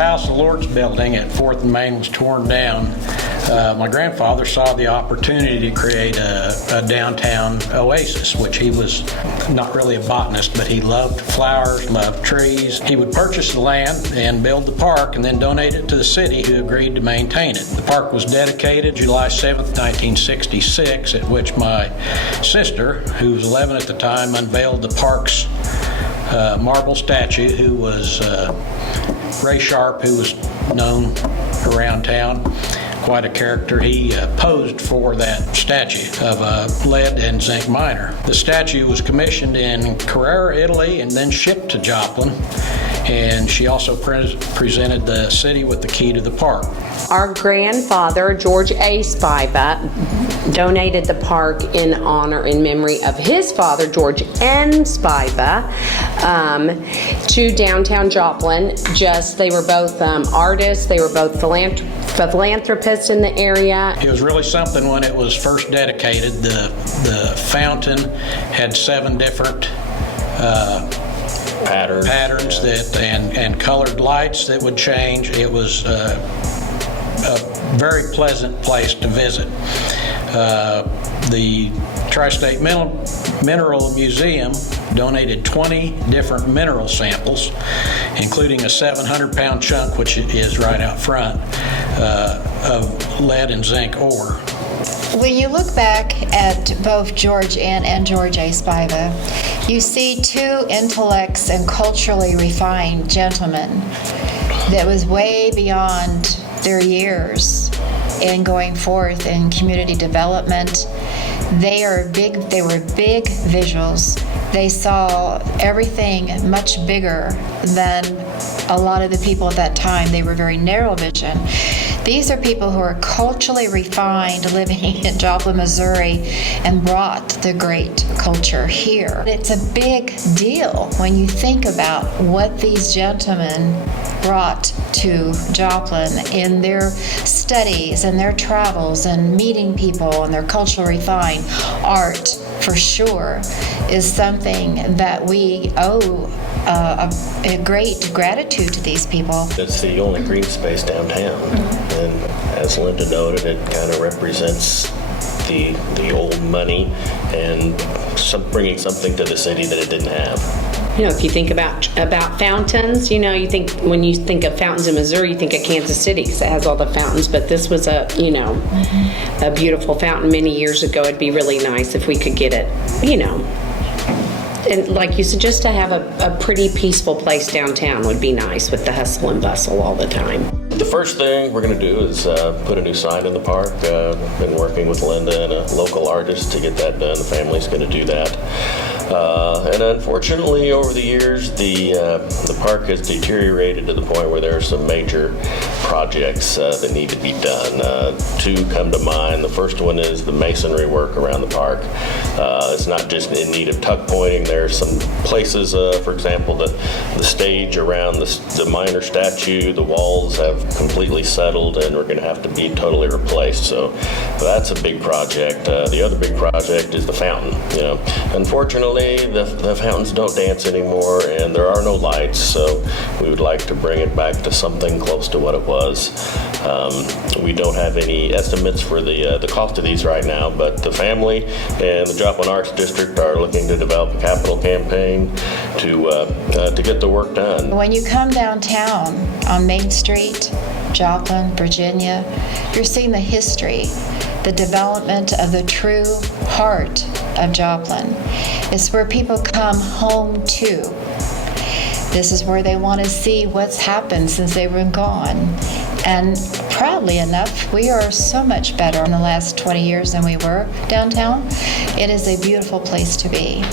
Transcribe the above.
House of Lords building at 4th and Main was torn down, my grandfather saw the opportunity to create a downtown oasis, which he was not really a botanist, but he loved flowers, loved trees. He would purchase the land and build the park and then donate it to the city, who agreed to maintain it. The park was dedicated July 7th, 1966, at which my sister, who was 11 at the time, unveiled the park's marble statue, who was Ray Sharp, who was known around town, quite a character. He posed for that statue of a lead and zinc miner. The statue was commissioned in Carrara, Italy, and then shipped to Joplin, and she also presented the city with the key to the park. Our grandfather, George A. Spiva, donated the park in honor and memory of his father, George N. Spiva, to downtown Joplin. They were both artists, they were both philanthropists in the area. It was really something when it was first dedicated. The fountain had 7 different patterns that and colored lights that would change. It was a very pleasant place to visit. The Tri-State Mineral Museum donated 20 different mineral samples, including a 700-pound chunk, which is right out front, of lead and zinc ore. When you look back at both George N. and George A. Spiva, you see 2 intellects and culturally refined gentlemen that was way beyond their years in going forth in community development. They were big visuals. They saw everything much bigger than a lot of the people at that time. They were very narrow vision. These are people who are culturally refined, living in Joplin, Missouri, and brought the great culture here. It's a big deal when you think about what these gentlemen brought to Joplin in their studies and their travels and meeting people and their culturally refined art. For sure, is something that we owe a great gratitude to these people. It's the only green space downtown, and as Linda noted, it kind of represents the old money and bringing something to the city that it didn't have. You know, if you think about fountains, when you think of fountains in Missouri, you think of Kansas City because it has all the fountains. But this was a beautiful fountain many years ago. It'd be really nice if we could get it, And like you said, just to have a pretty peaceful place downtown would be nice with the hustle and bustle all the time. The first thing we're going to do is put a new sign in the park. Been working with Linda and a local artist to get that done. The family's going to do that. And unfortunately, over the years, the park has deteriorated to the point where there are some major projects that need to be done. 2 come to mind. The first one is the masonry work around the park. It's not just in need of tuck pointing. There are some places, for example, the stage around the miner statue, the walls have completely settled and are going to have to be totally replaced. So that's a big project. The other big project is the fountain. Unfortunately, the fountains don't dance anymore, and there are no lights, so we would like to bring it back to something close to what it was. We don't have any estimates for the cost of these right now, but the family and the Joplin Arts District are looking to develop a capital campaign to get the work done. When you come downtown on Main Street, Joplin, Virginia, you're seeing the history, the development of the true heart of Joplin. It's where people come home to. This is where they want to see what's happened since they were gone. And proudly enough, we are so much better in the last 20 years than we were downtown. It is a beautiful place to be.